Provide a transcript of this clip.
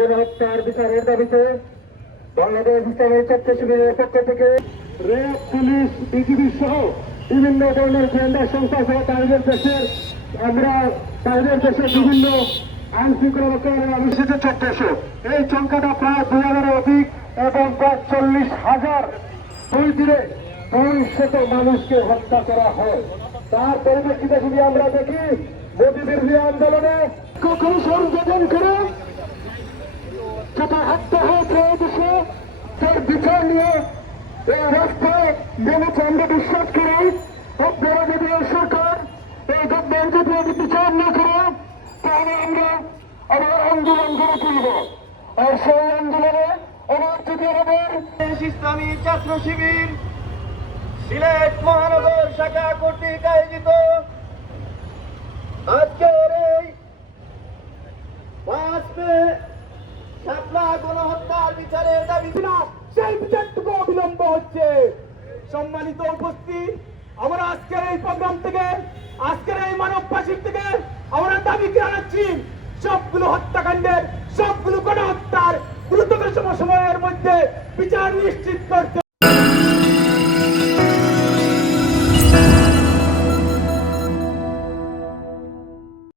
গণহত্যার বিচারের দাবিতে বাংলাদেশ ইসলামী ছাত্র শিবিরের পক্ষ থেকে র্যাব, পুলিশ, বিজিবি সহ বিভিন্ন ধরনের গোয়েন্দা সংস্থা সহ বাইরের দেশের বিভিন্ন আইন শৃঙ্খলা রক্ষাকারী অভিষেকে 1400 এই সংখ্যাটা প্রায় 2000 অধিক এবং প্রায় 40,000 দুই দিনে 200 মানুষকে হত্যা করা হয়। তার পরিপ্রেক্ষিতে যদি আমরা দেখি মোদী বিরোধী আন্দোলনে কখনো সংযোজন করে যেটা হত্যা হয়েছে এই দেশে তার বিচার নিয়ে এই রাস্তায় নেমেছে আমরা বিশ্বাস করি। আপনারা যদি এই সরকার এই গভর্নমেন্ট যদি বিচার না করে তাহলে আমরা আবার আন্দোলন গড়ে তুলব। আর সেই আন্দোলনে আমার যদি আমাদের ইসলামী ছাত্র শিবির সিলেট মহানগর শাখা কর্তৃক আয়োজিত আজকের এই 5 মে শাপলা গণহত্যার বিচারের দাবি না, সেই বিচারটুকু অবিলম্ব হচ্ছে। সম্মানিত উপস্থিত, আমরা আজকের এই প্রোগ্রাম থেকে, আজকের এই মানব ফাঁসির থেকে আমরা দাবি জানাচ্ছি সবগুলো হত্যাকাণ্ডের, সবগুলো গণহত্যার দ্রুততম সময়ের মধ্যে বিচার নিশ্চিত করতে